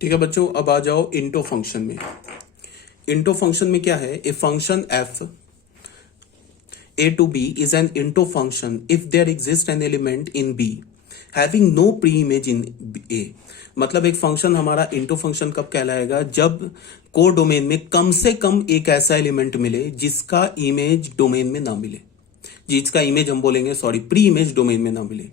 ठीक है बच्चों, अब आ जाओ इंटो फंक्शन में। इंटो फंक्शन में क्या है, a function F a to b is an into function if there exists an element in b having no pre-image in a। मतलब एक फंक्शन हमारा इंटो फंक्शन कब कहलाएगा, जब को डोमेन में कम से कम एक ऐसा एलिमेंट मिले जिसका इमेज डोमेन में ना मिले, जिसका इमेज हम बोलेंगे सॉरी प्री इमेज डोमेन में ना मिले।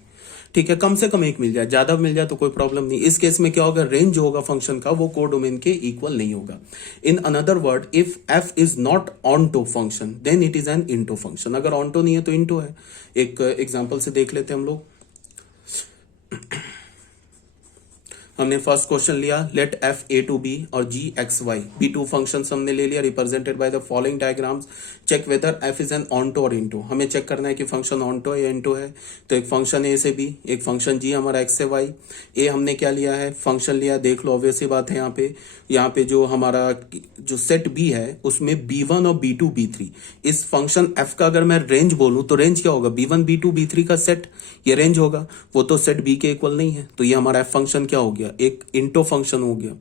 ठीक है, कम से कम एक मिल जाए, ज्यादा मिल जाए तो कोई प्रॉब्लम नहीं। इस केस में क्या होगा, रेंज जो होगा फंक्शन का वो को डोमेन के इक्वल नहीं होगा। In another word, if F is not onto function then it is an into function. अगर ऑनटो नहीं है तो इंटो है। एक एग्जांपल से देख लेते हैं हम लोग। हमने फर्स्ट क्वेश्चन लिया, let F A to B और G X Y B to function हमने ले लिया represented by the following diagrams, check whether F is an onto और इंटो। हमें चेक करना है कि फंक्शन ऑनटो है या इंटो है। तो एक फंक्शन ए से बी, एक फंक्शन जी हमारा एक्स से वाई। ए हमने क्या लिया है, फंक्शन लिया, देख लो ऑब्वियस सी बात है। यहाँ पे जो हमारा जो सेट बी है उसमें b1 और b2 b3, इस फंक्शन f का अगर मैं रेंज बोलूं तो रेंज क्या होगा, b1 b2 b3 का सेट, ये रेंज होगा। वो तो सेट b के इक्वल नहीं है, तो ये हमारा f फंक्शन क्या हो गया, एक इंटो फंक्शन हो गया।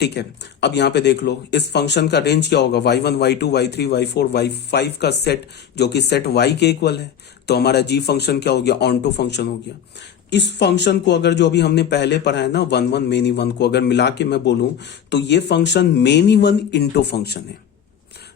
ठीक है, अब यहाँ पे देख लो इस फंक्शन का रेंज क्या होगा, y1 y2 y3 y4 y5 का सेट जो कि सेट y के इक्वल है। तो हमारा g फंक्शन क्या हो गया, ऑनटो फंक्शन हो गया। इस फंक्शन को अगर जो अभी हमने पहले पढ़ा है ना वन वन मेनी वन को अगर मिला के मैं बोलूं तो ये function many one into function है।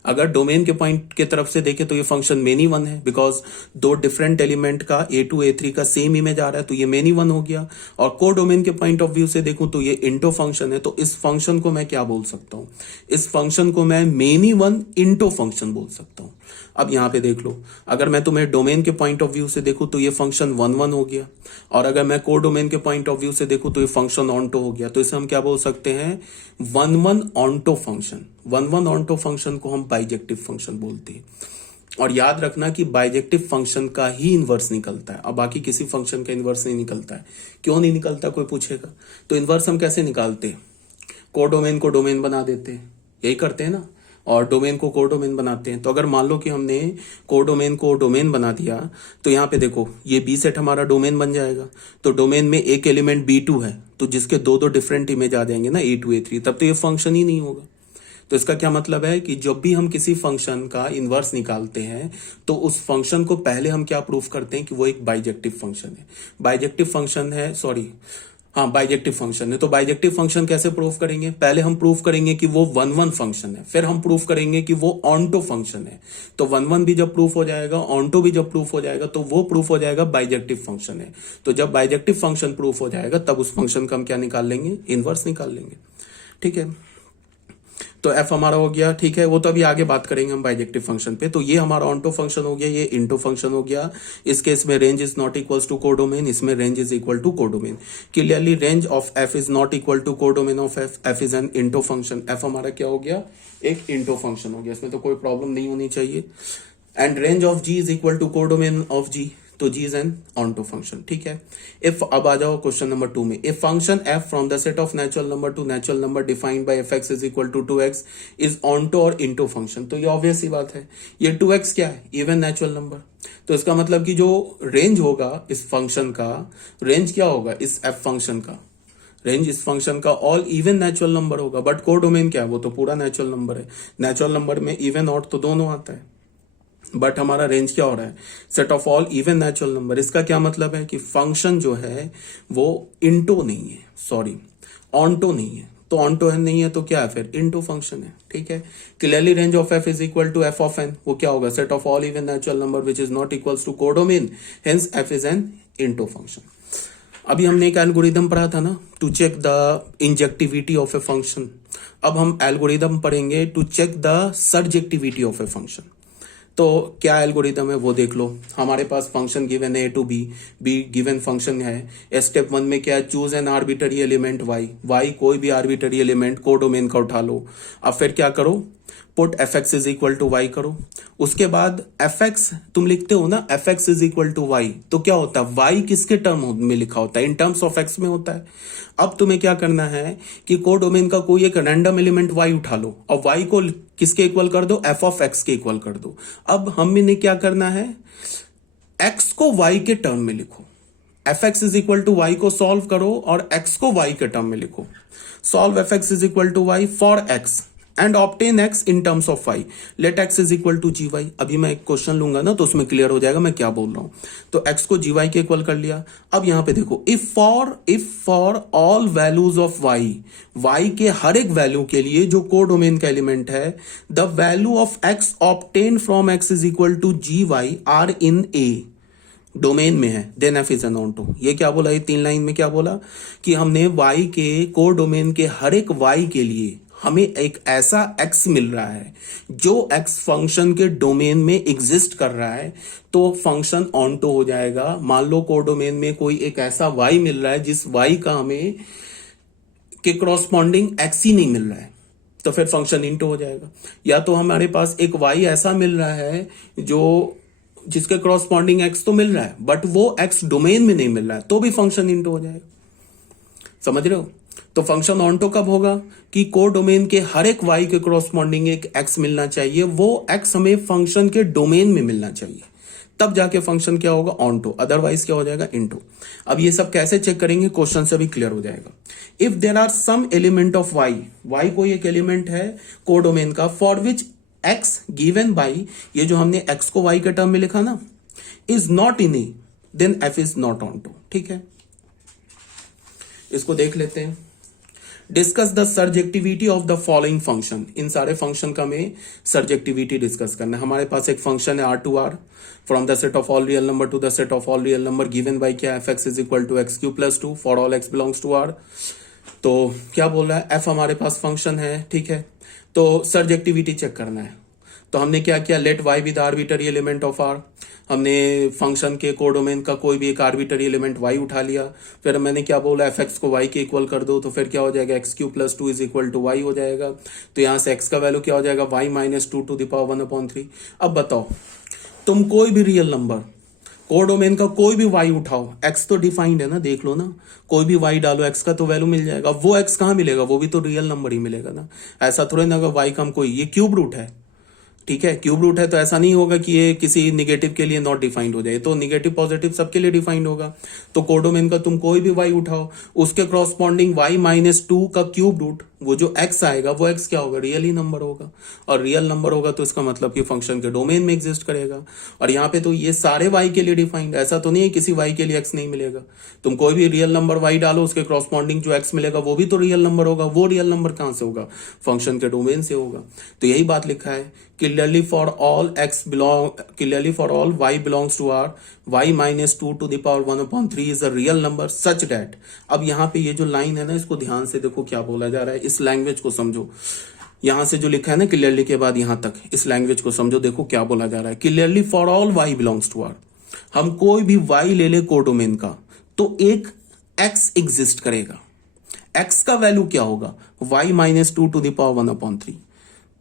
अगर डोमेन के पॉइंट के तरफ से देखें तो ये फंक्शन मेनी वन है, बिकॉज दो डिफरेंट एलिमेंट का a2 a3 का सेम इमेज आ रहा है, तो ये मेनी वन हो गया। और को डोमेन के पॉइंट ऑफ व्यू से देखूं तो ये इंटो फंक्शन है। तो इस फंक्शन को मैं क्या बोल सकता हूं, इस फंक्शन को मैं मेनी वन इंटो फंक्शन बोल सकता हूं। अब यहां पे देख लो, अगर मैं तुम्हें डोमेन के पॉइंट ऑफ व्यू से देखूं तो ये फंक्शन वन वन हो गया, और अगर मैं को डोमेन के पॉइंट ऑफ व्यू से देखूं तो ये फंक्शन ऑनटो हो गया। तो इसे हम क्या बोल सकते हैं, one one onto function. One one onto function को हम बाइजेक्टिव फंक्शन बोलते हैं। और याद रखना कि बाइजेक्टिव फंक्शन का ही इनवर्स निकलता है, और बाकी किसी फंक्शन का इनवर्स नहीं निकलता है। क्यों नहीं निकलता कोई पूछेगा, तो इनवर्स हम कैसे निकालते हैं, को डोमेन बना देते हैं, यही करते हैं ना, और डोमेन को को डोमेन बनाते हैं। तो अगर मान लो कि हमने को डोमेन बना दिया, तो यहाँ पे देखो ये बी सेट हमारा डोमेन बन जाएगा। तो डोमेन में एक एलिमेंट b2 है, तो जिसके दो दो डिफरेंट इमेज आ जाएंगे ना a2 a3, तब तो ये फंक्शन ही नहीं होगा। तो इसका क्या मतलब है कि जब भी हम किसी फंक्शन का इनवर्स निकालते हैं तो उस फंक्शन को पहले हम क्या प्रूफ करते हैं कि वो एक बाइजेक्टिव फंक्शन है। बाइजेक्टिव फंक्शन है, सॉरी हाँ बाइजेक्टिव फंक्शन है। तो बाइजेक्टिव फंक्शन कैसे प्रूफ करेंगे, पहले हम प्रूफ करेंगे कि वो वन वन फंक्शन है, फिर हम प्रूफ करेंगे कि वो ऑनटो फंक्शन है। तो वन वन भी जब प्रूफ हो जाएगा, ऑनटो भी जब प्रूफ हो जाएगा, तो वो प्रूफ हो जाएगा बाइजेक्टिव फंक्शन है। तो जब बाइजेक्टिव फंक्शन प्रूफ हो जाएगा तब उस फंक्शन का हम क्या निकाल लेंगे, इनवर्स निकाल लेंगे। ठीक है, तो f हमारा हो गया। ठीक है, वो तो अभी आगे बात करेंगे हम बाइजेक्टिव फंक्शन पे। तो ये हमारा ऑनटो फंक्शन हो गया, ये इंटो फंक्शन हो गया। इस केस में range is not equals to codomain, इसमें range is equal to codomain. Clearly range of f is not equal to codomain of f is an into function. f हमारा क्या हो गया, एक इंटो फंक्शन हो गया, इसमें तो कोई प्रॉब्लम नहीं होनी चाहिए। And range of g is equal to codomain of g, तो g is an onto function. ठीक है, इफ अब आ जाओ क्वेश्चन नंबर 2 में, if function f from the set of natural number to natural number defined by fx is equal to 2x is onto और into function. तो ये obvious ही बात है, ये 2x क्या है, इवन नेचुरल नंबर। तो इसका मतलब कि जो रेंज होगा इस फंक्शन का, रेंज क्या होगा इस f फंक्शन का, रेंज इस फंक्शन का ऑल इवन नेचुरल नंबर होगा। बट को डोमेन क्या है, वो तो पूरा नेचुरल नंबर है। नेचुरल नंबर में इवन ऑड तो दोनों आता है, बट हमारा रेंज क्या हो रहा है, set of all even natural number. इसका क्या मतलब है कि फंक्शन जो है वो इंटो नहीं है, सॉरी ऑनटो नहीं है। तो ऑनटो है नहीं है तो क्या है, फिर इंटो फंक्शन है। ठीक है, clearly range of f is equal to f of n, वो क्या होगा, set of all even natural number which is not equals to codomain, hence f is an into function. अभी हमने एक एल्गोरिदम पढ़ा था ना, to check the injectivity of a function. अब हम एल्गोरिदम पढ़ेंगे to check the surjectivity of a function. तो क्या एल्गोरिदम है वो देख लो। हमारे पास फंक्शन गिवन है a to b given function है। स्टेप 1 में क्या है, choose an arbitrary element y कोई भी आर्बिटरी एलिमेंट को डोमेन का उठा लो। अब फिर क्या करो, put fx is equal to y करो। उसके बाद fx तुम लिखते हो ना, fx is equal to y, तो क्या होता है, y किसके टर्म में लिखा होता है, इन टर्म्स ऑफ x में होता है। अब तुम्हें क्या करना है कि को डोमेन का कोई एक रैंडम एलिमेंट y उठा लो और y को किसके इक्वल कर दो, f ऑफ x के इक्वल कर दो। अब हमने क्या करना है, x को y के टर्म में लिखो, f x is equal to y को सॉल्व करो और एक्स को वाई के टर्म में लिखो। Solve f x is equal to y for x and obtain x in terms of y, let x is equal to g y. अभी मैं एक क्वेश्चन लूंगा ना तो उसमें क्लियर हो जाएगा मैं क्या बोल रहा हूं। तो एक्स को जी वाई के इक्वल कर लिया। अब यहां पे देखो, if for all values of y, y के हर एक वैल्यू के लिए जो कोडोमेन का एलिमेंट है, the value of x obtain from x is equal to g y are in a, domain में है, then f is onto. ये क्या बोला, ये 3 लाइन में क्या बोला कि हमने वाई के कोडोमेन के हर एक वाई के लिए हमें एक ऐसा x मिल रहा है जो x फंक्शन के डोमेन में एग्जिस्ट कर रहा है, तो फंक्शन ऑनटो हो जाएगा। मान लो कोडोमेन में कोई एक ऐसा y मिल रहा है जिस y का हमें के कॉरस्पॉन्डिंग x ही नहीं मिल रहा है, तो फिर फंक्शन इंटो हो जाएगा। या तो हमारे पास एक y ऐसा मिल रहा है जो जिसके कॉरस्पॉन्डिंग x तो मिल रहा है बट वो x डोमेन में नहीं मिल रहा है, तो भी फंक्शन इंटो हो जाएगा। समझ रहे हो? तो फंक्शन ऑनटो कब होगा कि कोडोमेन के हर एक y के कॉरस्पॉन्डिंग एक x मिलना चाहिए, वो x हमें फंक्शन के डोमेन में मिलना चाहिए, तब जाके फंक्शन क्या होगा, ऑनटो, अदरवाइज क्या हो जाएगा, इनटो। अब ये सब कैसे चेक करेंगे, क्वेश्चन से भी क्लियर हो जाएगा। If there are some element of y कोई एक एलिमेंट है कोडोमेन का, for which x given by, ये जो हमने x को y के टर्म में लिखा ना, is not in A, then f is not onto. ठीक है, इसको देख लेते हैं। Discuss the surjectivity of the following function. इन सारे फंक्शन का हमें सर्जेक्टिविटी डिस्कस करना है। हमारे पास एक फंक्शन है R to R, from the set of all real number to the set of all real number, given by क्या, F x is equal to X cube plus 2 for all X belongs to R। तो क्या बोल रहा है, F हमारे पास function है, ठीक है, तो सर्जेक्टिविटी चेक करना है। तो हमने क्या किया, let y be the arbitrary element of R. हमने फंक्शन के कोडोमेन का कोई भी एक आर्बिटरी एलिमेंट y उठा लिया, फिर मैंने क्या बोला, एफ एक्स को y के इक्वल कर दो, तो फिर क्या हो जाएगा, x cube plus 2 is equal to y हो जाएगा। तो यहां से x का वैल्यू क्या हो जाएगा, y minus 2 to the power 1/3। अब बताओ, तुम कोई भी रियल नंबर कोडोमेन का कोई भी y उठाओ, x तो डिफाइंड है ना, देख लो ना, कोई भी y डालो x का तो वैल्यू मिल जाएगा। वो x कहां मिलेगा, वो भी तो रियल नंबर ही मिलेगा ना। ऐसा थोड़ा ना अगर y का हम कोई, ये क्यूब रूट है, ठीक है, क्यूब रूट है, तो ऐसा नहीं होगा कि ये किसी निगेटिव के लिए नॉट डिफाइंड हो जाए, तो निगेटिव पॉजिटिव सबके लिए डिफाइंड होगा। तो कोडोमेन का तुम कोई भी y उठाओ, उसके क्रॉसपॉन्डिंग y माइनस 2 का क्यूब रूट, वो जो x आएगा वो x क्या होगा, रियल ही नंबर होगा। और रियल नंबर होगा तो इसका मतलब कि फंक्शन के डोमेन में एग्जिस्ट करेगा। और यहाँ पे तो ये सारे y के लिए डिफाइंड, ऐसा तो नहीं है किसी y के लिए x नहीं मिलेगा। तुम कोई भी रियल नंबर y डालो, उसके क्रॉसपॉन्डिंग जो x मिलेगा वो भी तो रियल नंबर होगा। वो रियल नंबर कहां से होगा, फंक्शन के डोमेन से होगा। तो यही बात लिखा है, clearly for all y belongs to R, y minus 2 to the power 1/3 is a real number such that। अब यहाँ पे ये जो लाइन है ना, इसको ध्यान से देखो क्या बोला जा रहा है, इस लैंग्वेज को समझो। यहां से जो लिखा है ना क्लियरली के बाद यहां तक, इस लैंग्वेज को समझो, देखो क्या बोला जा रहा है। Clearly for all y belongs to R, हम कोई भी y ले ले कोडोमेन का, तो एक x एग्जिस्ट करेगा। x का वैल्यू क्या होगा, y minus 2 to the power 1/3।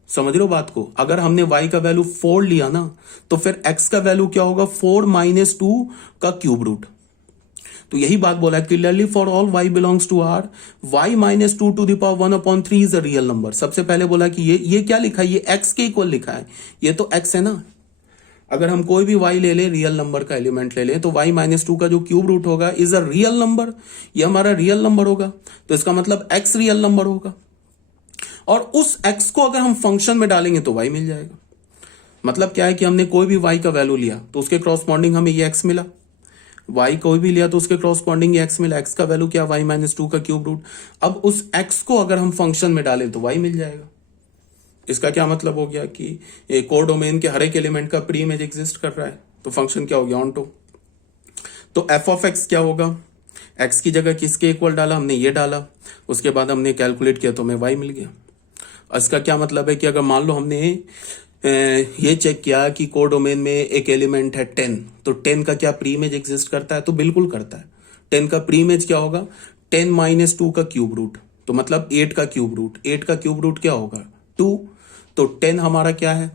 समझ रहे हो बात को? अगर हमने y का वैल्यू 4 लिया ना, तो फिर x का वैल्यू क्या होगा, 4 माइनस 2 का क्यूब रूट। तो यही बात बोला है, clearly for all y belongs to R, y minus 2 to the power 1/3 is a real number. सबसे पहले बोला कि ये क्या लिखा है, ये x के इक्वल लिखा है, ये तो x है ना। अगर हम कोई भी y ले ले, रियल नंबर का एलिमेंट ले ले, तो y माइनस 2 का जो क्यूब रूट होगा इज अ रियल नंबर, ये हमारा रियल नंबर होगा। तो इसका मतलब x रियल नंबर होगा, और उस x को अगर हम फंक्शन में डालेंगे तो y मिल जाएगा। मतलब क्या है कि हमने कोई भी y का वैल्यू लिया तो उसके क्रॉसपॉन्डिंग हमें ये x मिला, y कोई भी लिया तो उसके क्रॉसपॉन्डिंग ये x मिला, x का वैल्यू क्या, y माइनस 2 का क्यूब रूट। अब उस x को अगर हम फंक्शन में डालें तो y मिल जाएगा। इसका क्या मतलब हो गया कि कोडोमेन के हर एक एलिमेंट का प्री इमेज एग्जिस्ट कर रहा है, तो फंक्शन क्या हो गया, ऑनटो। तो f ऑफ x क्या होगा, x की जगह किसके इक्वल डाला, हमने ये डाला, उसके बाद हमने कैलकुलेट किया तो हमें y मिल गया। इसका क्या मतलब है कि अगर मान लो हमने ये चेक किया कि कोडोमेन में एक एलिमेंट है 10, तो 10 का क्या प्री इमेज एग्जिस्ट करता है, तो बिल्कुल करता है। 10 का प्री इमेज क्या होगा, 10 माइनस 2 का क्यूब रूट, तो मतलब 8 का क्यूब रूट। 8 का क्यूब रूट क्या होगा, 2। तो 10 हमारा क्या है,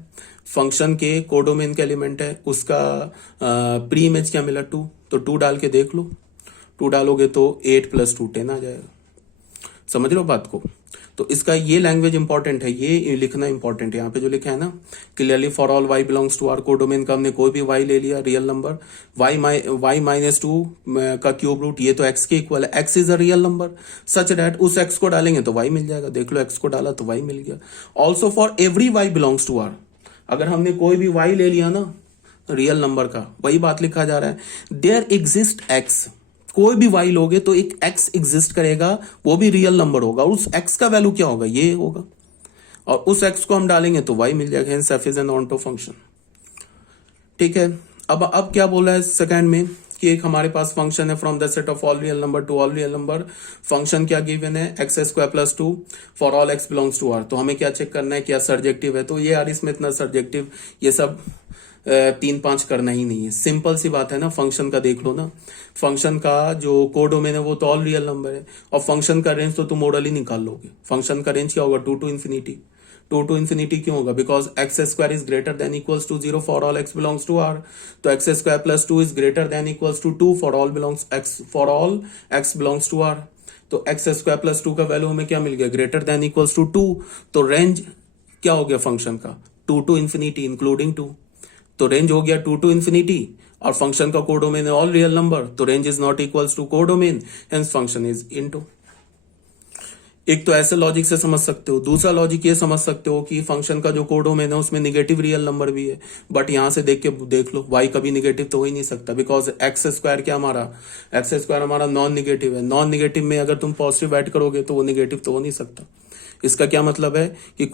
फंक्शन के कोडोमेन का एलिमेंट है, उसका प्री इमेज क्या मिला, 2। तो 2 डाल के देख लो, 2 डालोगे तो 8 प्लस 2 10 आ जाएगा। समझ लो बात को? तो इसका ये लैंग्वेज इंपॉर्टेंट है, ये लिखना इंपॉर्टेंट है। यहाँ पे जो लिखा है ना clearly for all y belongs to R, codomain का हमने कोई भी y ले लिया real number, y minus two का क्यूब रूट ये तो x के इक्वल है, x is a real number such that उस x को डालेंगे तो y मिल जाएगा। देख लो x को डाला तो y मिल गया। Also for every y belongs to R, अगर हमने कोई भी y ले लिया ना रियल नंबर का, वही बात लिखा जा रहा है देयर एग्जिस्ट x, कोई भी y लोगे तो एक x एग्जिस्ट करेगा, वो भी रियल नंबर होगा, उस x का वैल्यू क्या होगा ये होगा, और उस x को हम डालेंगे तो y मिल जाएगा। Hence f is an onto function. ठीक है, अब क्या बोला है सेकंड में कि एक हमारे पास फंक्शन है from the set of all real number to all real number, function क्या गिवन है x square plus 2 for all x belongs to r। तो हमें क्या चेक करना है क्या सर्जेक्टिव है, तो ये यार इसमें इतना सर्जेक्टिव ये सब 3-5 करना ही नहीं है, सिंपल सी बात है ना। फंक्शन का देख लो ना, फंक्शन का जो कोडोमेन है वो तो ऑल रियल नंबर है, और फंक्शन का रेंज तो तुम मॉडल ही निकाल लोगे। फंक्शन का रेंज क्या होगा 2 to infinity। 2 to infinity क्यों होगा, because x square is greater than equals to 0 for all x belongs to r, तो x square plus 2 is greater than equals to 2 for all x belongs to r। तो x square plus 2 का value हमें क्या मिल गया greater than equals to 2, तो range क्या हो गया फंक्शन का 2 to infinity इंक्लूडिंग 2, तो रेंज हो गया 2 to infinity, और फंक्शन का कोडोमेन है ऑल रियल नंबर, तो range is not equals to codomain, hence function is into. एक तो ऐसे लॉजिक से समझ सकते हो, दूसरा लॉजिक ये समझ सकते हो कि फंक्शन का जो कोडोमेन है उसमें निगेटिव रियल नंबर भी है, बट यहां से देख के देख लो y कभी निगेटिव तो हो ही नहीं सकता, बिकॉज एक्स स्क्वायर क्या हमारा एक्स स्क्वायर हमारा नॉन निगेटिव है, नॉन निगेटिव में अगर तुम पॉजिटिव ऐड करोगे तो वो निगेटिव तो हो नहीं सकता। इसका क्या मतलब है कि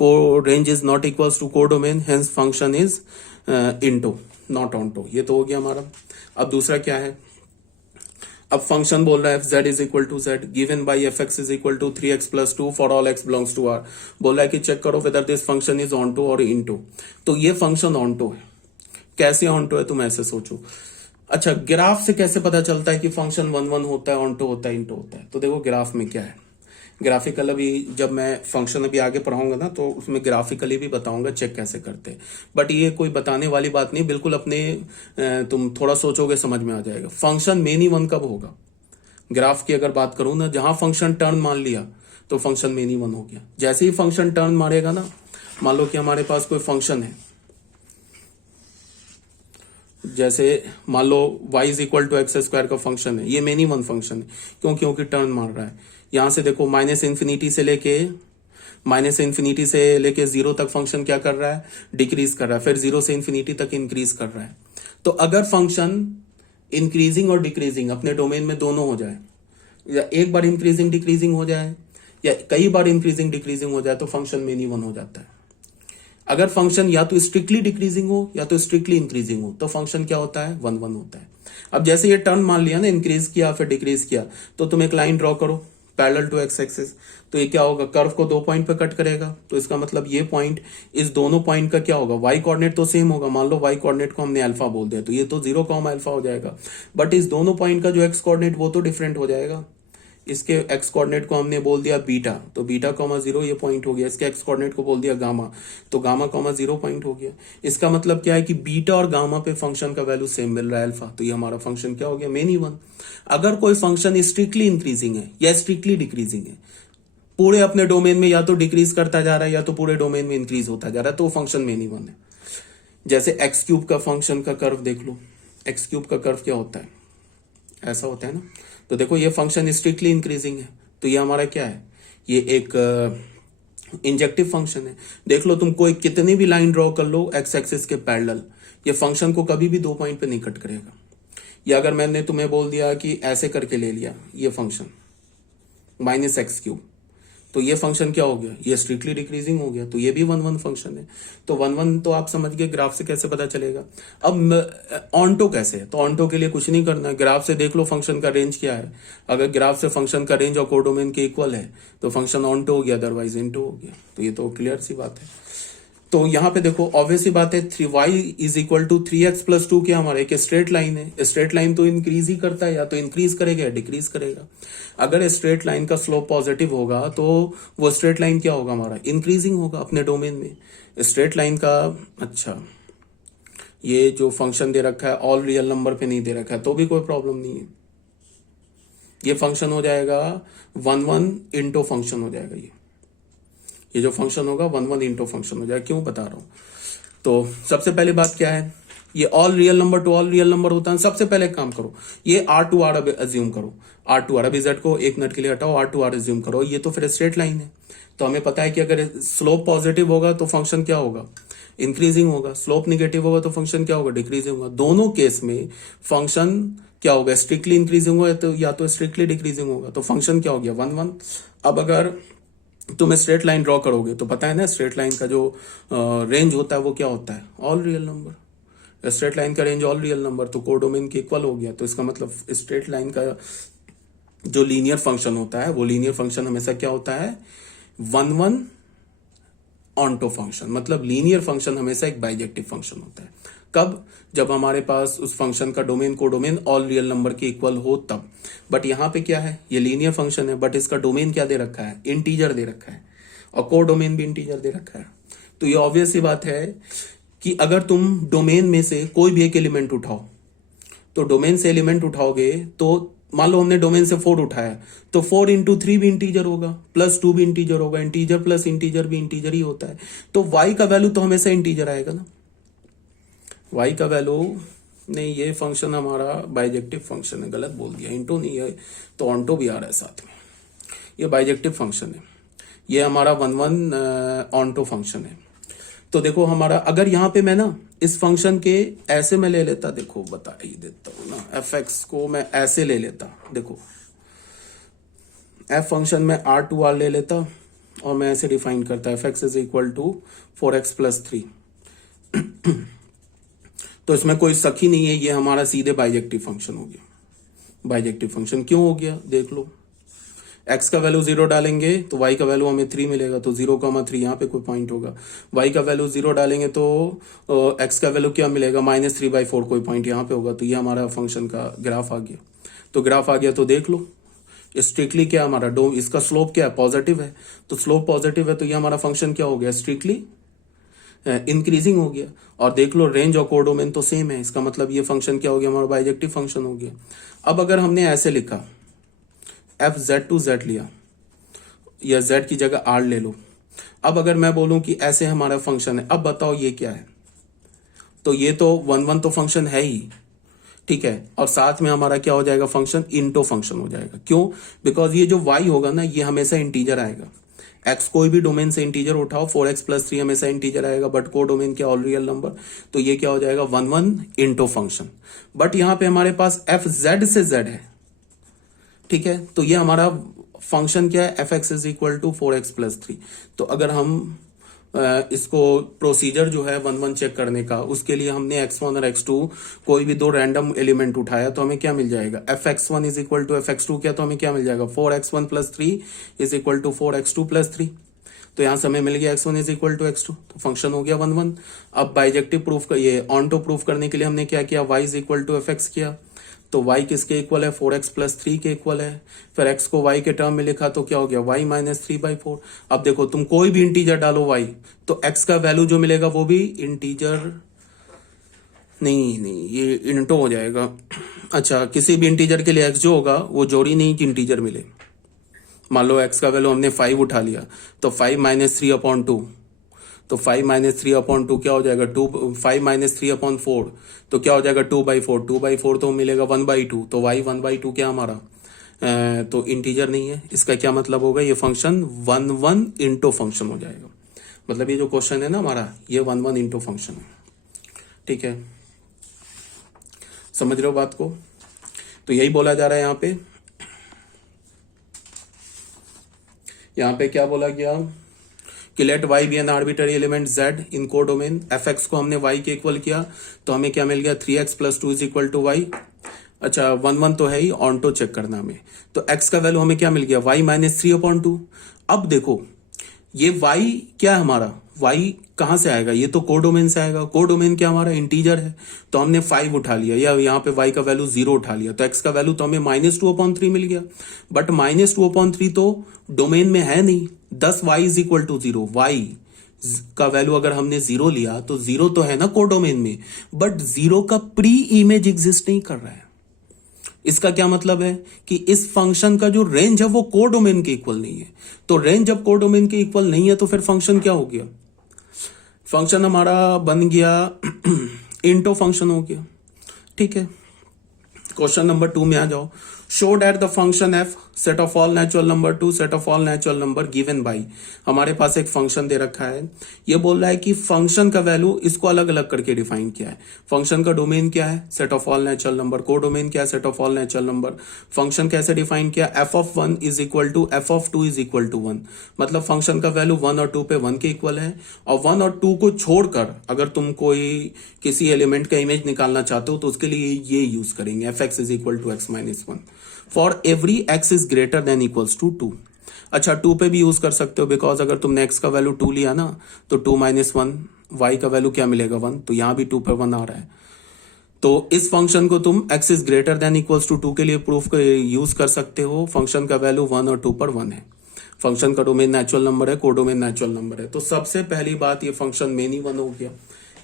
range is not equals to codomain, hence function is into not onto. ये तो हो गया हमारा। अब दूसरा क्या है, अब फंक्शन बोल रहा है f Z is equal to Z given by f x is equal to 3x plus 2 for all x belongs to r। बोल रहा है कि चेक करो whether this function is onto और इन टू। तो ये फंक्शन ऑन टू है, कैसे ऑन टू है तुम ऐसे सोचो। अच्छा, ग्राफ से कैसे पता चलता है कि फंक्शन 1 1 होता है, ऑन टू होता है, इन टू होता है, तो देखो ग्राफ में क्या है, ग्राफिकल अभी जब मैं फंक्शन अभी आगे पढ़ाऊंगा ना तो उसमें ग्राफिकली भी बताऊंगा चेक कैसे करते हैं, बट ये कोई बताने वाली बात नहीं, बिल्कुल अपने तुम थोड़ा सोचोगे समझ में आ जाएगा। फंक्शन मेनी वन कब होगा, ग्राफ की अगर बात करूं ना, जहां फंक्शन टर्न मान लिया तो फंक्शन मेनी वन हो गया। जैसे ही फंक्शन टर्न मारेगा ना, मान लो कि हमारे पास कोई फंक्शन है, जैसे मान लो y is equal to x square का फंक्शन है, ये मेनी वन फंक्शन है, क्यों क्योंकि टर्न मार रहा है। यहां से देखो माइनस इन्फिनिटी से लेके 0 तक फंक्शन क्या कर रहा है डिक्रीज कर रहा है, फिर 0 से इन्फिनिटी तक इंक्रीज कर रहा है। तो अगर फंक्शन इंक्रीजिंग और डिक्रीजिंग अपने डोमेन में दोनों हो जाए, या एक बार इंक्रीजिंग डिक्रीजिंग हो जाए या कई बार इंक्रीजिंग डिक्रीजिंग हो जाए, तो फंक्शन मेनी वन हो जाता है। अगर फंक्शन या तो स्ट्रिक्टली डिक्रीजिंग हो या तो स्ट्रिक्टली इंक्रीजिंग हो, तो फंक्शन क्या होता है 1 1 होता है। अब जैसे ये टर्न मान लिया ना, इंक्रीज किया फिर डिक्रीज किया, तो तुम एक लाइन ड्रॉ करो पैरेलल टू एक्स एक्सिस, तो ये क्या होगा कर्व को 2 पॉइंट पे कट करेगा, तो इसका मतलब ये पॉइंट इस दोनों पॉइंट का क्या होगा वाई कोऑर्डिनेट तो सेम होगा, मान लो वाई कोऑर्डिनेट को हमने अल्फा बोल दिया, तो ये तो 0 अल्फा हो जाएगा, बट इस दोनों पॉइंट का जो एक्स कोऑर्डिनेट वो तो डिफरेंट हो जाएगा। इसके एक्स कोऑर्डिनेट को हमने बोल दिया बीटा, तो बीटा कॉमा 0 ये पॉइंट हो गया। इसके एक्स कोऑर्डिनेट को बोल दिया गामा, तो गामा कॉमा 0 पॉइंट हो गया। इसका मतलब क्या है कि बीटा और गामा पे फंक्शन का वैल्यू सेम मिल रहा है अल्फा, तो ये हमारा फंक्शन क्या हो गया मेनी वन। अगर कोई फंक्शन स्ट्रिक्टली इंक्रीजिंग है या स्ट्रिक्टली डिक्रीजिंग है, पूरे अपने डोमेन में या तो डिक्रीज करता जा रहा है या तो पूरे डोमेन में इंक्रीज होता जा रहा है, तो फंक्शन मेनी वन है। जैसे एक्स क्यूब का फंक्शन का कर्व देख लो, एक्स क्यूब का कर्व क्या होता है ऐसा होता है ना, तो देखो ये फंक्शन स्ट्रिक्टली इंक्रीजिंग है, तो ये हमारा क्या है ये एक इंजेक्टिव फंक्शन है। देख लो तुम कोई कितनी भी लाइन ड्रॉ कर लो एक्स एक्सिस के पैरेलल, ये फंक्शन को कभी भी 2 पॉइंट पे नहीं कट करेगा। या अगर मैंने तुम्हें बोल दिया कि ऐसे करके ले लिया ये फंक्शन माइनस एक्स क्यूब, तो ये फंक्शन क्या हो गया ये स्ट्रिक्टली डिक्रीजिंग हो गया, तो ये भी 1 1 फंक्शन है। तो 1 1 तो आप समझ गए, ग्राफ से कैसे पता चलेगा। अब ऑनटो कैसे है, तो ऑनटो के लिए कुछ नहीं करना है, ग्राफ से देख लो फंक्शन का रेंज क्या है। अगर ग्राफ से फंक्शन का रेंज और कोडोमेन के इक्वल है तो फंक्शन ऑनटो हो गया, अदरवाइज इनटो हो गया। तो ये तो क्लियर सी बात है। तो यहां पे देखो ऑब्वियस सी बात है 3y is equal to 3x plus 2 क्या हमारा एक स्ट्रेट लाइन है। स्ट्रेट लाइन तो इंक्रीज ही करता है, या तो इंक्रीज करेगा या डिक्रीज करेगा। अगर स्ट्रेट लाइन का स्लोप पॉजिटिव होगा तो वो स्ट्रेट लाइन क्या होगा हमारा इंक्रीजिंग होगा अपने डोमेन में। स्ट्रेट लाइन का अच्छा ये जो फंक्शन दे रखा है ऑल रियल नंबर पे नहीं दे रखा है तो भी कोई प्रॉब्लम नहीं है, ये फंक्शन हो जाएगा 1 1 इंटो फंक्शन हो जाएगा ये। ये जो फंक्शन होगा 1 1 इंटू फंक्शन हो जाएगा। क्यों बता रहा हूं, तो सबसे पहली बात क्या है, ये all real number to all real number होता है। सबसे पहले एक काम करो, ये आर टू आर अज्यूम करो, आर टू आर, अभी जेड को एक मिनट के लिए हटाओ, आर टू आर अज्यूम करो। ये तो फिर स्ट्रेट लाइन है, तो हमें पता है कि अगर स्लोप पॉजिटिव होगा तो फंक्शन क्या होगा, इंक्रीजिंग होगा, स्लोप निगेटिव होगा तो फंक्शन क्या होगा, डिक्रीजिंग होगा। दोनों केस में फंक्शन क्या होगा, स्ट्रिक्टली इंक्रीजिंग होगा या तो स्ट्रिक्टली डिक्रीजिंग होगा। तो फंक्शन क्या हो गया, 1 1। अब अगर तुम स्ट्रेट लाइन ड्रॉ करोगे तो पता है ना, स्ट्रेट लाइन का जो रेंज होता है वो क्या होता है, all real number. Straight line का रेंज ऑल रियल नंबर, तो कोडोमेन के इक्वल हो गया। तो इसका मतलब स्ट्रेट लाइन का जो लीनियर फंक्शन होता है वो लीनियर फंक्शन हमेशा क्या होता है, 1 1 ऑन्टो फंक्शन। मतलब लीनियर फंक्शन हमेशा एक बाइजेक्टिव फंक्शन होता है। कब, जब हमारे पास उस फंक्शन का domain codomain all real number के इक्वल हो तब। बट यहां पे क्या है, ये लीनियर फंक्शन है बट इसका डोमेन क्या दे रखा है, इंटीजर दे रखा है, और कोडोमेन भी इंटीजर दे रखा है। तो ये ऑब्वियस सी बात है कि अगर तुम डोमेन में से कोई भी एक एलिमेंट उठाओ, तो डोमेन से एलिमेंट उठाओगे तो मान लो हमने डोमेन से 4 उठाया, तो 4 इंटू 3 भी इंटीजर होगा, प्लस 2 भी इंटीजर होगा, इंटीजर प्लस इंटीजर भी इंटीजर ही होता है। तो y का वैल्यू तो हमेशा इंटीजर आएगा ना, y का वैल्यू नहीं, ये फंक्शन हमारा बाइजेक्टिव फंक्शन है, गलत बोल दिया, इंटो नहीं है तो ऑन्टो भी आ रहा है साथ में। ये बाइजेक्टिव फंक्शन है, ये हमारा 1 1 ऑन्टो फंक्शन है। तो देखो हमारा, अगर यहां पे मैं ना इस फंक्शन के ऐसे में ले लेता, देखो बता ही देता हूं ना, एफ एक्स को मैं ऐसे ले लेता, देखो एफ फंक्शन में आर टू आर ले लेता और मैं ऐसे डिफाइन करता, f x is equal to 4x plus 3। तो इसमें कोई शक ही नहीं है, ये हमारा सीधे बाइजेक्टिव फंक्शन हो गया। बाइजेक्टिव फंक्शन क्यों हो गया, देख लो, x का वैल्यू 0 डालेंगे तो y का वैल्यू हमें 3 मिलेगा, तो 0,3 यहाँ पे कोई पॉइंट होगा। y का वैल्यू 0 डालेंगे तो x का वैल्यू क्या मिलेगा, -3/4 कोई पॉइंट यहाँ पे होगा। तो ये हमारा फंक्शन का ग्राफ आ गया। तो ग्राफ आ गया तो देख लो, स्ट्रिक्टली क्या हमारा इसका स्लोप क्या है, पॉजिटिव है। तो स्लोप पॉजिटिव है तो ये हमारा फंक्शन क्या हो गया, स्ट्रिक्टली इंक्रीजिंग हो गया। और देख लो रेंज और कोडोमेन तो सेम है, इसका मतलब ये फंक्शन क्या हो गया, हमारा बाइजेक्टिव फंक्शन हो गया। अब अगर हमने ऐसे लिखा, एफ जेड टू जेड लिया, या जेड की जगह आर ले लो। अब अगर मैं बोलूं कि ऐसे हमारा फंक्शन है, अब बताओ ये क्या है, तो ये तो 1 1 तो फंक्शन है ही, ठीक है, और साथ में हमारा क्या हो जाएगा, फंक्शन इंटो फंक्शन हो जाएगा। क्यों, बिकॉज ये जो y होगा ना, ये हमेशा इंटीजर आएगा। x कोई भी डोमेन से इंटीजर उठाओ, 4x प्लस 3 हमेशा इंटीजर आएगा, बट को डोमेन क्या, ऑल रियल नंबर। तो ये क्या हो जाएगा, 1 1 इंटो फंक्शन। बट यहां पे हमारे पास एफ जेड से z है, ठीक है, तो ये हमारा फंक्शन क्या है, f x is equal to 4x plus 3। तो अगर हम इसको प्रोसीजर जो है 1 1 चेक करने का, उसके लिए हमने x1 और x2 कोई भी दो रैंडम एलिमेंट उठाया, तो हमें क्या मिल जाएगा, f x one is equal to f x two, क्या, तो हमें क्या मिल जाएगा, 4x1 plus 3 is equal to 4x2 plus 3। तो यहां से हमें मिल गया x1 is equal to x2, तो फंक्शन हो गया 1 1। अब बाइजेक्टिव प्रूफ का, ये ऑन्टो प्रूफ करने के लिए हमने क्या किया, y is equal to f x किया, तो y किसके इक्वल है, 4x प्लस 3 के इक्वल है। फिर x को y के टर्म में लिखा तो क्या हो गया, y माइनस 3/4। अब देखो तुम कोई भी इंटीजर डालो y, तो x का वैल्यू जो मिलेगा वो भी इंटीजर, नहीं ये इंटो हो जाएगा। अच्छा, किसी भी इंटीजर के लिए x जो होगा वो जोड़ी नहीं कि इंटीजर मिले। मान लो x का वैल्यू हमने 5 उठा लिया, तो 5 माइनस 3/2, तो 5 माइनस 3/2 क्या हो जाएगा, 2, 5 माइनस 3/4 तो क्या हो जाएगा, 2/4, 2/4 तो मिलेगा 1/2, तो y 1/2 क्या हमारा, तो इंटीजर नहीं है। इसका क्या मतलब होगा, ये फंक्शन 1 1 इंटो फंक्शन हो जाएगा। मतलब ये जो क्वेश्चन है ना हमारा, ये 1 1 इंटो फंक्शन है, ठीक है, समझ रहे हो बात को। तो यही बोला जा रहा है यहाँ पे क्या बोला गया कि let y be an arbitrary element z in codomain. F x को हमने y के इक्वल किया, तो हमें क्या मिल गया, 3x plus 2 is equal to y। अच्छा, 1 1 तो है ही, ऑन्टो चेक करना हमें। तो x का वैल्यू हमें क्या मिल गया, y माइनस 3/2। अब देखो ये y क्या है हमारा, y कहां से आएगा, ये तो कोडोमेन से आएगा। कोडोमेन क्या हमारा, इंटीजर है, तो हमने 5 उठा लिया, या यहाँ पे y का वैल्यू 0 उठा लिया, तो x का वैल्यू तो हमें -2/3 मिल गया। बट -2/3 तो डोमेन में है नहीं, 10 y is equal to 0। y का वैल्यू अगर हमने 0 लिया तो 0 तो है ना कोडोमेन में, बट 0 का प्री इमेज एग्जिस्ट नहीं कर रहा है। इसका क्या मतलब है कि इस फंक्शन का जो रेंज है वो कोडोमेन के इक्वल नहीं है। तो रेंज जब कोडोमेन के इक्वल नहीं है तो फिर फंक्शन क्या हो गया, फंक्शन हमारा बन गया इंटो फंक्शन हो गया। ठीक है, क्वेश्चन नंबर 2 में आ जाओ। Show that the function F set of all natural number to set of all natural number given by, हमारे पास एक फंक्शन दे रखा है, ये बोल रहा है कि फंक्शन का वैल्यू इसको अलग अलग करके डिफाइन किया है। फंक्शन का डोमेन क्या है, set of all natural number, codomain क्या है, set of all natural number. Function कैसे डिफाइन किया, f of 1 is equal to f of 2 is equal to 1, मतलब फंक्शन का वैल्यू 1 और 2 पे 1 के इक्वल है। और 1 और 2 को छोड़कर अगर तुम कोई किसी एलिमेंट का इमेज निकालना चाहते हो तो उसके लिए ये यूज करेंगे, f x is equal to x minus 1 for every x is greater than equals to 2। अच्छा, 2 पे भी यूज कर सकते हो, बिकॉज अगर तुमने x का वैल्यू 2 लिया ना तो 2 माइनस 1, y का वैल्यू क्या मिलेगा 1, तो यहां भी 2 पर 1 आ रहा है। तो इस फंक्शन को तुम x is greater than equals to 2 के लिए प्रूफ यूज कर सकते हो। फंक्शन का वैल्यू 1 और 2 पर 1 है। फंक्शन का डोमेन नेचुरल नंबर है, कोडोमेन नेचुरल नंबर है। तो सबसे पहली बात, ये फंक्शन मेनी 1 हो गया।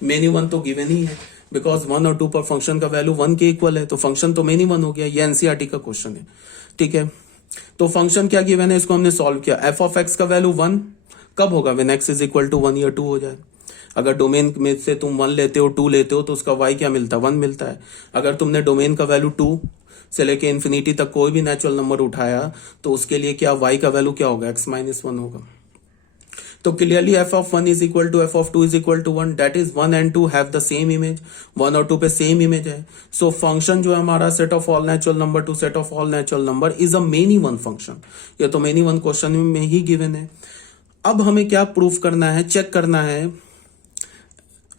मेनी 1 तो गिवन ही है, बिकॉज 1 और 2 पर फंक्शन का वैल्यू 1 के इक्वल है, तो फंक्शन तो मेनी 1 हो गया। ये एनसीईआरटी का क्वेश्चन है। ठीक है, तो फंक्शन क्या गिवन है, इसको हमने सॉल्व किया। एफ ऑफ एक्स का वैल्यू 1 कब होगा, when x is equal to 1 या 2 हो जाए। अगर डोमेन में से तुम 1 लेते हो 2 लेते हो तो उसका y क्या मिलता है, 1 मिलता है। अगर तुमने डोमेन का वैल्यू 2 से लेके इन्फिनिटी तक कोई भी नेचुरल नंबर उठाया तो उसके लिए क्या y का वैल्यू क्या होगा, x माइनस 1 होगा। तो clearly f of 1 is equal to f of 2 is equal to 1, that is 1 and 2 have the same image, 1 और 2 पे सेम इमेज है। सो फंक्शन जो है हमारा set of all natural number to set of all natural number is a many 1 function. ये तो many 1 question में ही given है। अब हमें क्या प्रूफ करना है, चेक करना है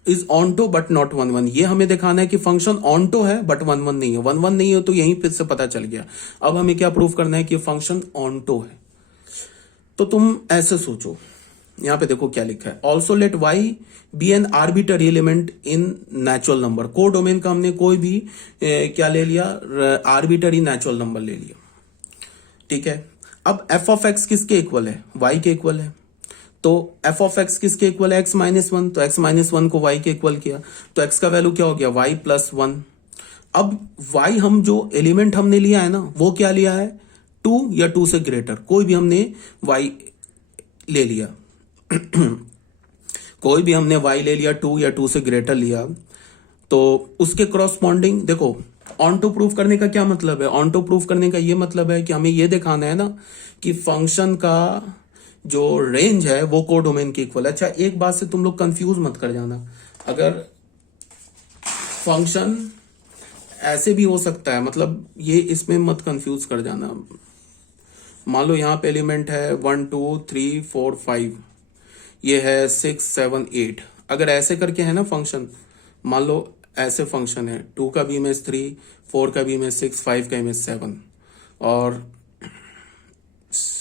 इज ऑनटो बट नॉट 1 1। ये हमें दिखाना है कि फंक्शन ऑनटो है बट 1 1 नहीं है। 1 1 नहीं है तो यहीं फिर से पता चल गया। अब हमें क्या प्रूफ करना है कि फंक्शन ऑनटो है। तो तुम ऐसे सोचो, यहां पे देखो क्या लिखा है, also let y be an arbitrary element in natural number. Codomain का हमने कोई भी क्या ले लिया, आर्बिटरी नेचुरल नंबर ले लिया। ठीक है, अब एफ ऑफ एक्स किसके इक्वल है, वाई के इक्वल है। तो एफ ऑफ एक्स किसके इक्वल है, एक्स माइनस 1, तो एक्स माइनस 1 को वाई के इक्वल किया तो एक्स का वैल्यू क्या हो गया, वाई प्लस 1। अब वाई हम जो एलिमेंट हमने लिया है ना वो क्या लिया है, 2 या 2 से ग्रेटर, कोई भी हमने वाई ले लिया कोई भी हमने y ले लिया 2 या 2 से ग्रेटर लिया तो उसके क्रॉसपॉन्डिंग देखो। ऑन टू प्रूफ करने का क्या मतलब है, ऑन टू प्रूफ करने का ये मतलब है कि हमें ये दिखाना है ना कि फंक्शन का जो रेंज है वो कोडोमेन के इक्वल है। अच्छा, एक बात से तुम लोग कंफ्यूज मत कर जाना, अगर फंक्शन ऐसे भी हो सकता है, मतलब ये इसमें मत कंफ्यूज कर जाना। मान लो यहां पे एलिमेंट है 1 2 3 4 5, ये है 6 7 8। अगर ऐसे करके है ना फंक्शन, मान लो ऐसे फंक्शन है, 2 का भी इमेज 3, 4 का भी इमेज 6, 5 का इमेज 7 और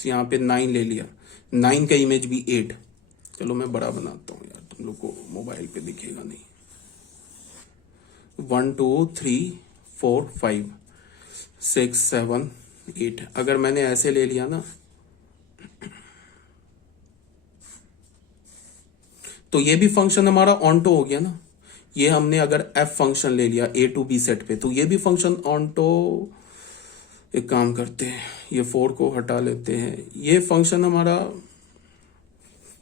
यहाँ पे 9 ले लिया, 9 का इमेज भी 8। चलो मैं बड़ा बनाता हूँ यार, तुम लोग को मोबाइल पे दिखेगा नहीं। 1 2 3 4 5 6 7 8, अगर मैंने ऐसे ले लिया ना तो ये भी फंक्शन हमारा ऑनटो हो गया ना। ये हमने अगर एफ फंक्शन ले लिया ए टू बी सेट पे तो ये भी फंक्शन ऑनटो। एक काम करते हैं, ये 4 को हटा लेते हैं, ये फंक्शन हमारा,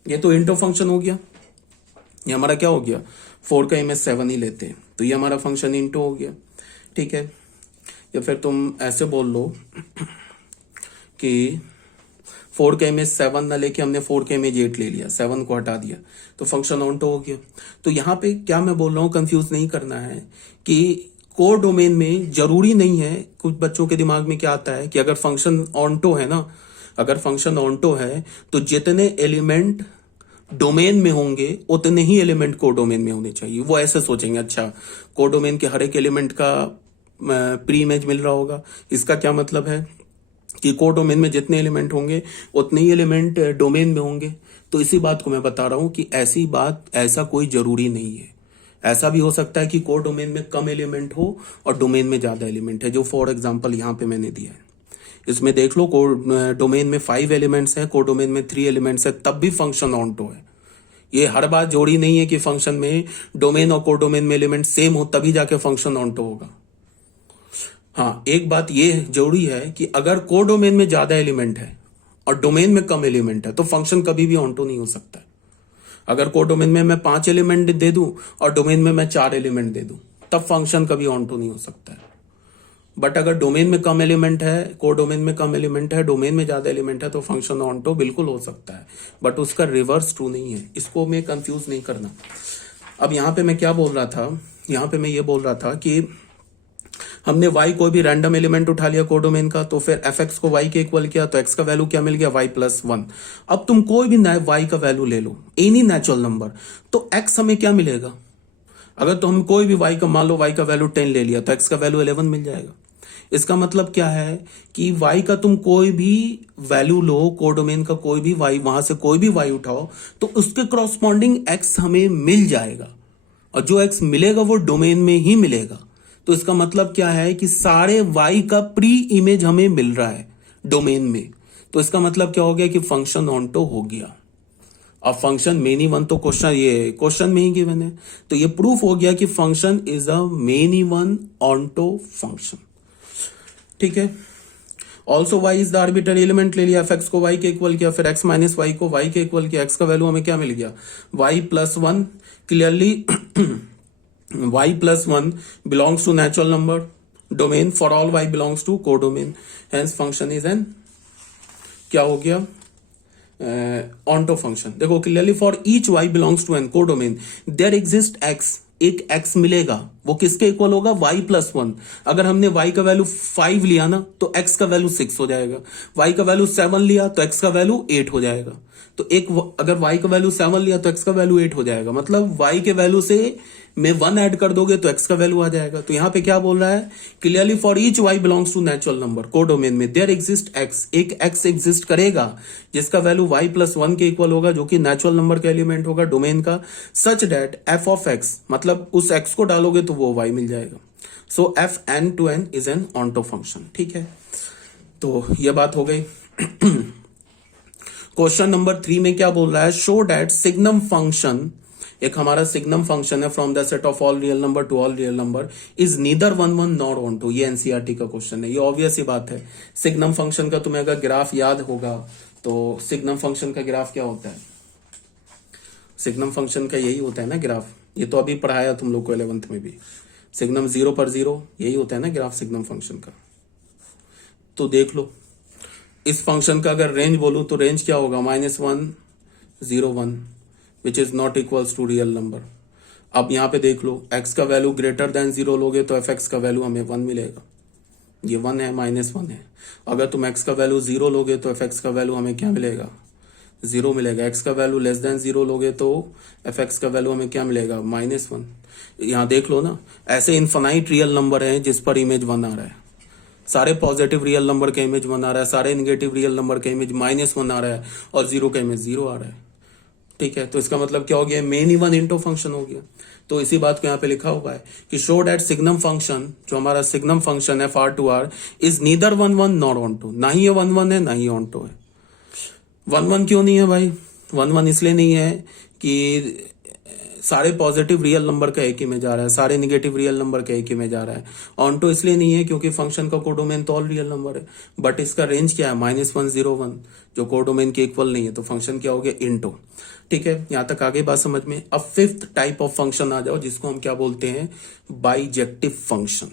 ये तो इंटो फंक्शन हो गया, ये हमारा क्या हो गया, 4 का इमेज 7 ही लेते हैं तो ये हमारा फंक्शन इंटो हो गया। ठीक है, या फिर तुम ऐसे बोल लो कि 4 का इमेज 7 ना लेके हमने 4 का इमेज 8 ले लिया, 7 को हटा दिया तो फंक्शन ऑनटो हो गया। तो यहां पे क्या मैं बोल रहा हूं, कंफ्यूज नहीं करना है कि को डोमेन में जरूरी नहीं है। कुछ बच्चों के दिमाग में क्या आता है कि अगर फंक्शन ऑनटो है ना, अगर फंक्शन ऑनटो है तो जितने एलिमेंट डोमेन में होंगे उतने ही एलिमेंट को डोमेन में होने चाहिए। वो ऐसे सोचेंगे, अच्छा को डोमेन के हर एक एलिमेंट का प्री इमेज मिल रहा होगा, इसका क्या मतलब है कि को डोमेन में जितने एलिमेंट होंगे उतने ही एलिमेंट डोमेन में होंगे। तो इसी बात को मैं बता रहा हूं कि ऐसी बात, ऐसा कोई जरूरी नहीं है। ऐसा भी हो सकता है कि को डोमेन में कम एलिमेंट हो और डोमेन में ज्यादा एलिमेंट है, जो फॉर एग्जांपल यहां पे मैंने दिया है। इसमें देख लो, को डोमेन में 5 एलिमेंट्स हैं, को डोमेन में 3 एलिमेंट्स है, तब भी फंक्शन ऑनटो है। ये हर बात जोड़ी नहीं है कि फंक्शन में डोमेन और को डोमेन में एलिमेंट सेम हो तभी जाके फंक्शन ऑनटो होगा। हाँ, एक बात ये जरूरी है कि अगर कोडोमेन में ज्यादा एलिमेंट है और डोमेन में कम एलिमेंट है तो फंक्शन कभी भी ऑन्टो नहीं हो सकता है। अगर कोडोमेन में मैं 5 एलिमेंट दे दूं और डोमेन में मैं 4 एलिमेंट दे दूं तब फंक्शन कभी ऑन्टो नहीं हो सकता है। बट अगर डोमेन में कम एलिमेंट है, कोडोमेन में कम एलिमेंट है, डोमेन में ज्यादा एलिमेंट है तो फंक्शन ऑन्टो बिल्कुल हो सकता है, बट उसका रिवर्स ट्रू नहीं है। इसको मैं कंफ्यूज नहीं करना। अब यहाँ पे मैं क्या बोल रहा था, यहाँ पे मैं ये बोल रहा था कि हमने y कोई भी रैंडम एलिमेंट उठा लिया कोडोमेन का, तो फिर fx को y के इक्वल किया तो x का वैल्यू क्या मिल गया, y+1। अब तुम कोई भी y का वैल्यू ले लो, एनी नेचुरल नंबर, तो x हमें क्या मिलेगा। अगर तो हम कोई भी y का, मान लो y का वैल्यू 10 ले लिया तो x का वैल्यू 11 मिल जाएगा। इसका मतलब क्या है कि y का तुम कोई भी वैल्यू लो, कोडोमेन का कोई भी y, वहां से कोई भी y उठाओ तो उसके करस्पॉन्डिंग x हमें मिल जाएगा, और जो x मिलेगा वो डोमेन में ही मिलेगा। तो इसका मतलब क्या है कि सारे y का प्री इमेज हमें मिल रहा है डोमेन में। तो इसका मतलब क्या हो गया कि फंक्शन ऑन्टो हो गया। अब फंक्शन मेनी वन तो क्वेश्चन में ही गिवन है, तो ये प्रूफ हो गया कि function is a many one onto function. ठीक है। Also y is the arbitrary element ले लिया, fx को y के इक्वल किया, फिर x माइनस वाई को y के इक्वल किया, x का वैल्यू हमें क्या मिल गया, y+1। Clearly y+1 belongs to natural number domain for all y belongs to codomain, hence function is an क्या हो गया, ऑन्टो फंक्शन। देखो clearly for each y belongs to N codomain there exist x, एक x मिलेगा, वो किसके equal होगा, y+1। अगर हमने y का वैल्यू 5 लिया ना तो x का वैल्यू 6 हो जाएगा, y का वैल्यू 7 लिया तो x का वैल्यू 8 हो जाएगा। तो एक अगर y का वैल्यू 7 लिया तो x का वैल्यू 8 हो जाएगा, मतलब y के वैल्यू से में 1 ऐड कर दोगे तो x का वैल्यू आ जाएगा। तो यहां पे क्या बोल रहा है, clearly for each y belongs to natural number codomain में देयर एग्जिस्ट x, एक x एग्जिस्ट करेगा जिसका वैल्यू y+1 के इक्वल होगा, जो कि नेचुरल नंबर का एलिमेंट होगा डोमेन का, सच दैट f(x), मतलब उस x को डालोगे तो वो y मिल जाएगा। सो fn(n) is an onto function. ठीक है, तो ये बात हो गई। क्वेश्चन नंबर 3 में क्या बोल रहा है, शो दैट सिग्नम फंक्शन, एक हमारा सिग्नम फंक्शन है from the set of all real number to all real number is neither 1 1 not onto. ये एनसीईआरटी का क्वेश्चन है, ये ऑब्वियस ही बात है। सिग्नम फंक्शन का तुम्हें अगर ग्राफ याद होगा तो सिग्नम फंक्शन का ग्राफ क्या होता है, सिग्नम फंक्शन का यही होता है ना ग्राफ, ये तो अभी पढ़ाया तुम लोग को 11th में भी, सिग्नम 0 पर 0, यही होता है ना ग्राफ सिग्नम फंक्शन का। तो देख लो इस फंक्शन का अगर रेंज बोलूं तो रेंज क्या होगा, -1 0 1 which is not equals to real number. अब यहां पे देख लो x का वैल्यू ग्रेटर देन 0 लोगे तो fx का वैल्यू हमें 1 मिलेगा, ये 1 है -1 है। अगर तुम x का वैल्यू 0 लोगे तो fx का वैल्यू हमें क्या मिलेगा, 0 मिलेगा। x का वैल्यू लेस देन 0 लोगे तो fx का वैल्यू हमें क्या मिलेगा, -1। यहां देख लो ना, ऐसे इन्फिनाइट रियल नंबर है जिस पर इमेज 1 आ रहा है, सारे पॉजिटिव रियल नंबर का इमेज 1 आ रहा है, सारे नेगेटिव रियल नंबर का इमेज -1 आ रहा है, और 0 का इमेज 0 आ रहा है। ठीक है, तो इसका मतलब क्या हो गया, मेनी वन इंटो फंक्शन हो गया। तो इसी बात को यहाँ पे लिखा हुआ है कि शो डेट सिग्नम फंक्शन, जो हमारा सिग्नम फंक्शन है फार to R, is neither 1 1 not onto, ना ही ये 1 1 है ना ही ऑन्टो है। 1 1 क्यों नहीं है भाई, 1 1 इसलिए नहीं है कि सारे पॉजिटिव रियल नंबर का एक इमेज आ रहा है, सारे नेगेटिव रियल नंबर का एक इमेज आ रहा है। ऑन्टो इसलिए नहीं है क्योंकि फंक्शन का कोडोमेन तो ऑल रियल नंबर है, बट इसका रेंज क्या है, -1 0 1, जो कोडोमेन के इक्वल नहीं है, तो फंक्शन क्या हो गया, इंटो। ठीक है, यहां तक आगे बात समझ में। अब 5th टाइप ऑफ फंक्शन आ जाओ जिसको हम क्या बोलते हैं, बाइजेक्टिव फंक्शन।